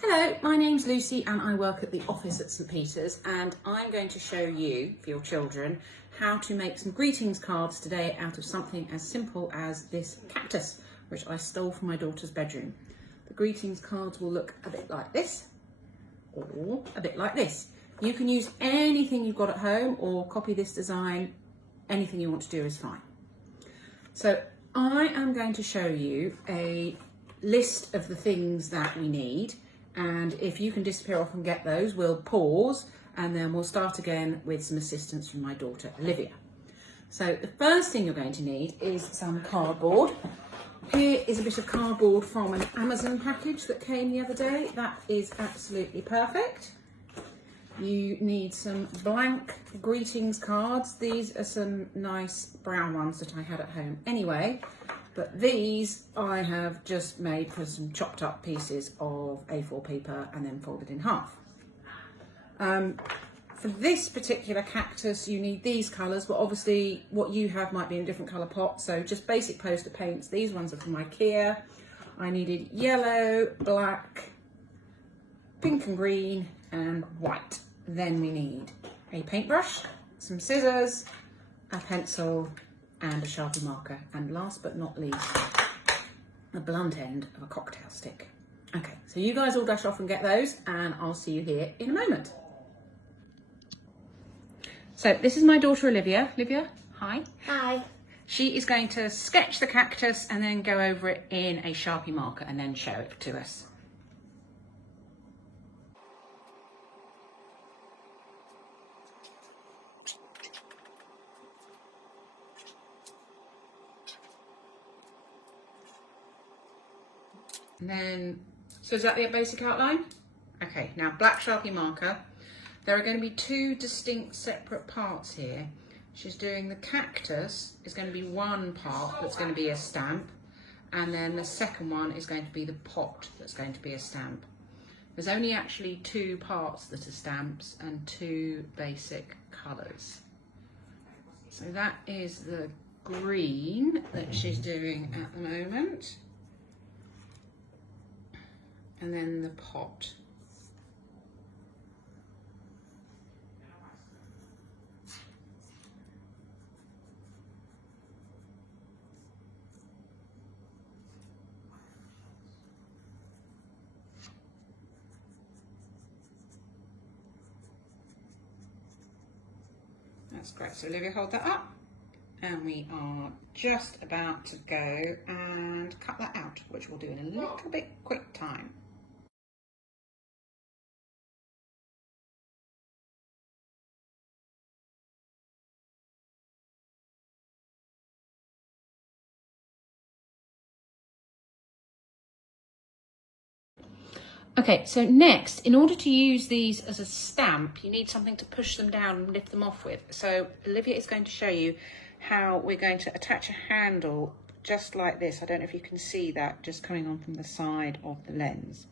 Hello, my name's Lucy and I work at the office at St Peter's, and I'm going to show you, for your children, how to make some greetings cards today out of something as simple as this cactus, which I stole from my daughter's bedroom. The greetings cards will look a bit like this, or a bit like this. You can use anything you've got at home or copy this design. Anything you want to do is fine. So I am going to show you a list of the things that we need. And if you can disappear off and get those, we'll pause and then we'll start again with some assistance from my daughter, Olivia. So the first thing you're going to need is some cardboard. Here is a bit of cardboard from an Amazon package that came the other day. That is absolutely perfect. You need some blank greetings cards. These are some nice brown ones that I had at home anyway. But these I have just made for some chopped up pieces of A4 paper and then folded in half. For this particular cactus, you need these colours, but obviously what you have might be in a different colour pot. So just basic poster paints. These ones are from IKEA. I needed yellow, black, pink and green and white. Then we need a paintbrush, some scissors, a pencil, and a Sharpie marker, and last but not least, the blunt end of a cocktail stick. Okay, so you guys all dash off and get those, and I'll see you here in a moment. So this is my daughter Olivia. Olivia, hi. Hi. She is going to sketch the cactus and then go over it in a Sharpie marker and then show it to us. And then, so is that the basic outline? Okay, now black Sharpie marker. There are going to be two distinct separate parts here. She's doing the cactus is going to be one part that's going to be a stamp, and then the second one is going to be the pot that's going to be a stamp. There's only actually two parts that are stamps and two basic colours. So that is the green that she's doing at the moment. And then the pot. That's great. So Olivia, hold that up. And we are just about to go and cut that out, which we'll do in a little bit quick time. Okay, so next, in order to use these as a stamp, you need something to push them down and lift them off with. So Olivia is going to show you how we're going to attach a handle just like this. I don't know if you can see that just coming on from the side of the lens.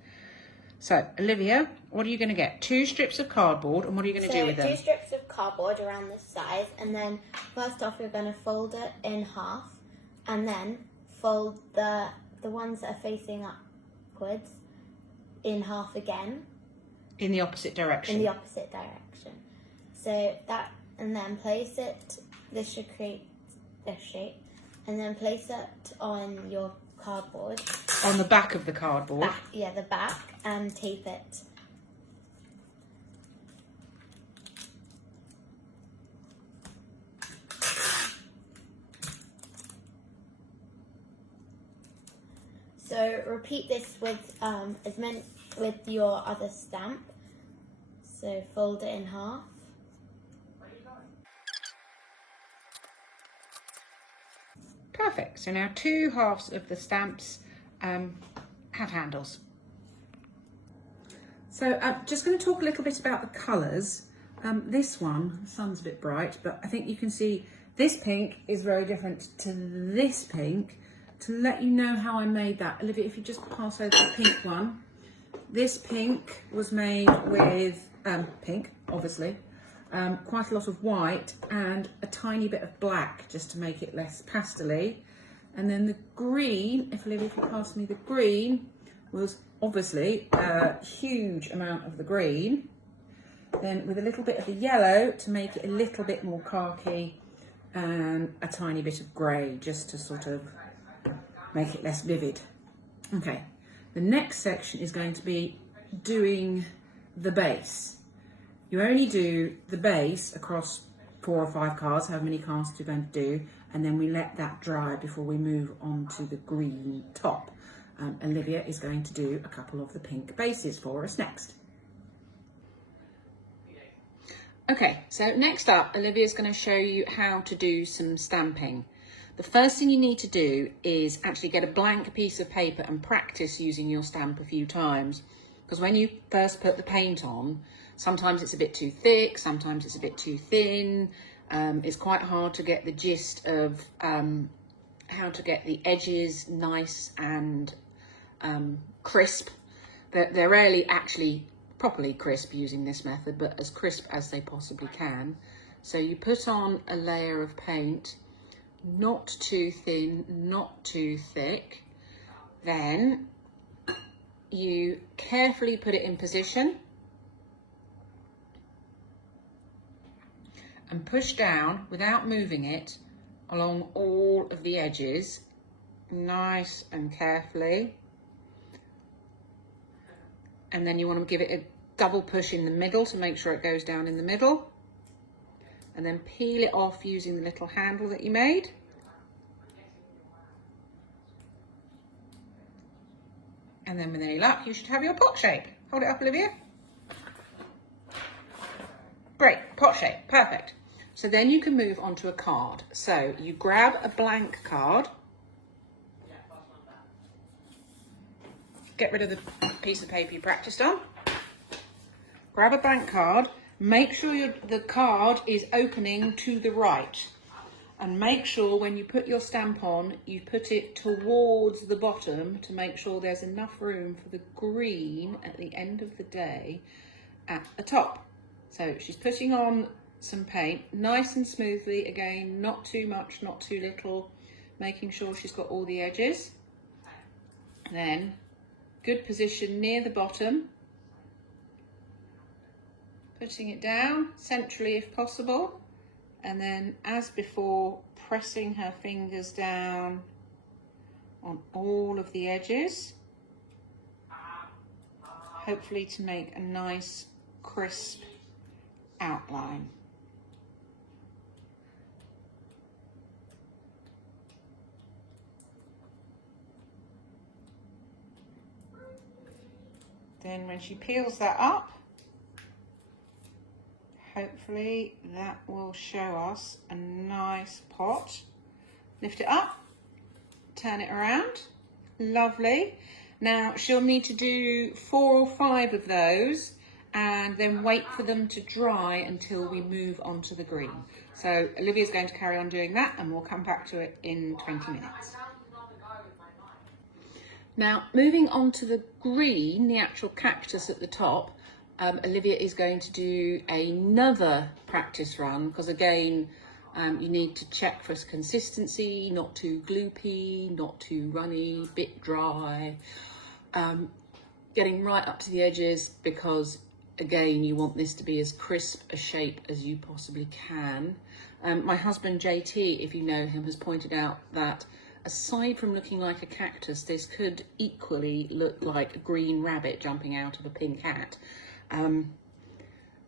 So Olivia, what are you going to get? Two strips of cardboard, and what are you going to do with them? Two strips of cardboard around this size, and then first off you're going to fold it in half, and then fold the ones that are facing upwards in half again. In the opposite direction? In the opposite direction. So that, and then place it, this should create this shape, and then place it on your cardboard. On the back of the cardboard? Back, yeah, the back, and tape it. So repeat this with with your other stamp. So fold it in half. Perfect. So now two halves of the stamps have handles. So I'm just going to talk a little bit about the colours. This one, the sun's a bit bright, but I think you can see this pink is very different to this pink. To let you know how I made that, Olivia, if you just pass over the pink one. This pink was made with pink, obviously, quite a lot of white and a tiny bit of black just to make it less pastel-y. And then the green, if Olivia, if you pass me the green, was obviously a huge amount of the green, then with a little bit of the yellow to make it a little bit more khaki, and a tiny bit of grey just to sort of make it less vivid. Okay, the next section is going to be doing the base. You only do the base across 4 or 5 cards, however many casts you're going to do, and then we let that dry before we move on to the green top. Olivia is going to do a couple of the pink bases for us next. Okay, so next up, Olivia's going to show you how to do some stamping. The first thing you need to do is actually get a blank piece of paper and practice using your stamp a few times. Because when you first put the paint on, sometimes it's a bit too thick, sometimes it's a bit too thin. It's quite hard to get the gist of how to get the edges nice and crisp. They're rarely actually properly crisp using this method, but as crisp as they possibly can. So you put on a layer of paint, not too thin, not too thick. Then you carefully put it in position and push down without moving it along all of the edges, nice and carefully. And then you want to give it a double push in the middle to make sure it goes down in the middle. And then peel it off using the little handle that you made. And then with any luck, you should have your pot shape. Hold it up, Olivia. Great, pot shape, perfect. So then you can move on to a card. So you grab a blank card. Get rid of the piece of paper you practiced on. Grab a blank card. Make sure the card is opening to the right. And make sure when you put your stamp on, you put it towards the bottom to make sure there's enough room for the green at the end of the day at the top. So she's putting on some paint nice and smoothly, again, not too much, not too little, making sure she's got all the edges. Then good position near the bottom, putting it down centrally if possible, and then as before, pressing her fingers down on all of the edges, hopefully to make a nice crisp outline. Then when she peels that up, hopefully that will show us a nice pot. Lift it up, turn it around, lovely. Now she'll need to do 4 or 5 of those and then wait for them to dry until we move on to the green. So Olivia's going to carry on doing that and we'll come back to it in 20 minutes. Now, moving on to the green, the actual cactus at the top, Olivia is going to do another practice run because again, you need to check for consistency, not too gloopy, not too runny, bit dry, getting right up to the edges because again, you want this to be as crisp a shape as you possibly can. My husband JT, if you know him, has pointed out that aside from looking like a cactus, this could equally look like a green rabbit jumping out of a pink hat.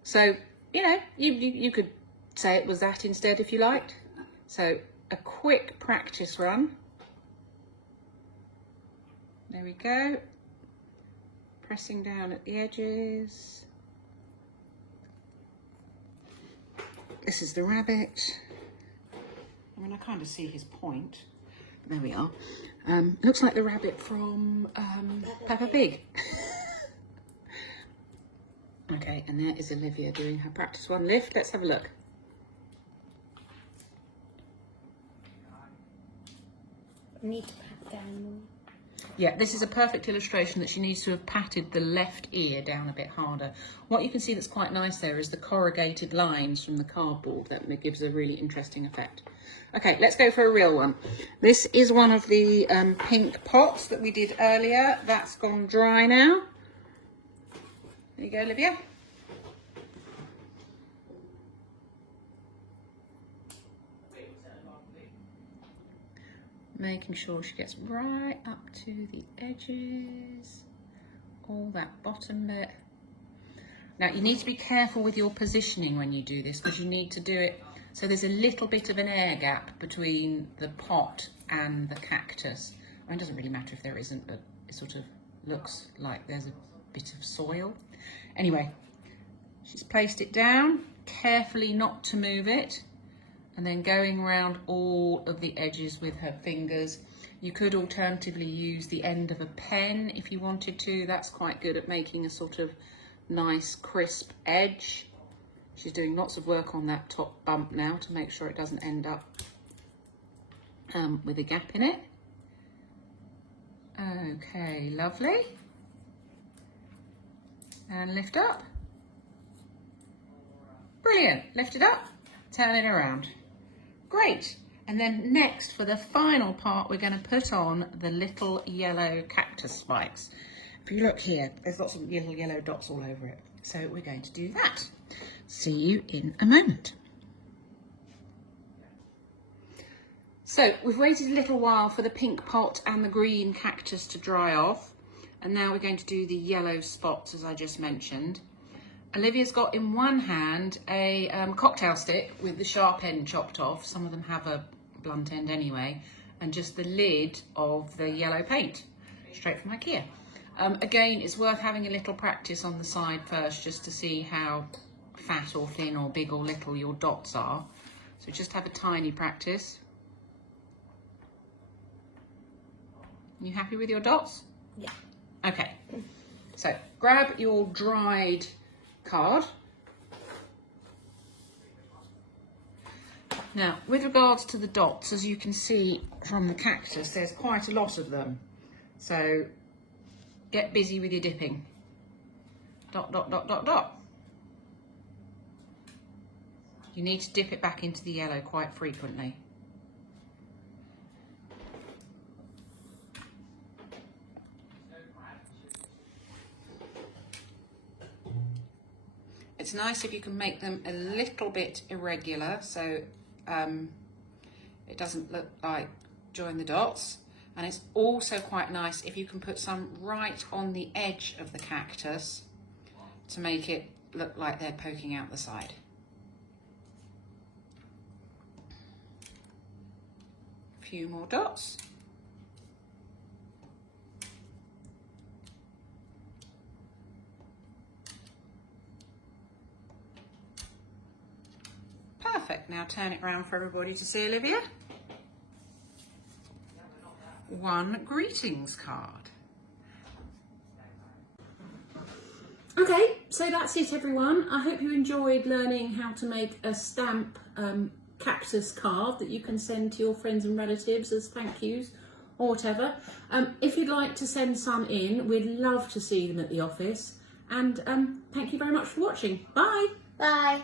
So, you know, you could say it was that instead if you liked. So a quick practice run. There we go. Pressing down at the edges. This is the rabbit. I mean, I kind of see his point. There we are. Looks like the rabbit from Peppa Pig. Okay, and there is Olivia doing her practice one lift. Let's have a look. I need to pat down more. Yeah, this is a perfect illustration that she needs to have patted the left ear down a bit harder. What you can see that's quite nice there is the corrugated lines from the cardboard. That gives a really interesting effect. Okay, let's go for a real one. This is one of the pink pots that we did earlier. That's gone dry now. There you go, Olivia. Making sure she gets right up to the edges, all that bottom bit. Now you need to be careful with your positioning when you do this, because you need to do it so there's a little bit of an air gap between the pot and the cactus. I mean, it doesn't really matter if there isn't, but it sort of looks like there's a bit of soil. Anyway, she's placed it down, carefully not to move it, and then going around all of the edges with her fingers. You could alternatively use the end of a pen if you wanted to. That's quite good at making a sort of nice crisp edge. She's doing lots of work on that top bump now to make sure it doesn't end up with a gap in it. Okay, lovely. And lift up. Brilliant, lift it up, turn it around. Great, and then next for the final part, we're going to put on the little yellow cactus spikes. If you look here, there's lots of little yellow dots all over it. So we're going to do that. See you in a moment. So we've waited a little while for the pink pot and the green cactus to dry off. And now we're going to do the yellow spots, as I just mentioned. Olivia's got in one hand a cocktail stick with the sharp end chopped off. Some of them have a blunt end anyway. And just the lid of the yellow paint, straight from IKEA. Again, it's worth having a little practice on the side first, just to see how fat or thin or big or little your dots are. So just have a tiny practice. You happy with your dots? Yeah. Okay. So grab your dried card. Now, with regards to the dots, as you can see from the cactus, there's quite a lot of them. So get busy with your dipping. Dot, dot, dot, dot, dot. You need to dip it back into the yellow quite frequently. It's nice if you can make them a little bit irregular, so it doesn't look like join the dots. And it's also quite nice if you can put some right on the edge of the cactus to make it look like they're poking out the side. A few more dots. Perfect. Now turn it round for everybody to see, Olivia. One greetings card. Okay, so that's it everyone. I hope you enjoyed learning how to make a stamp cactus card that you can send to your friends and relatives as thank yous or whatever. If you'd like to send some in, we'd love to see them at the office. And thank you very much for watching. Bye. Bye.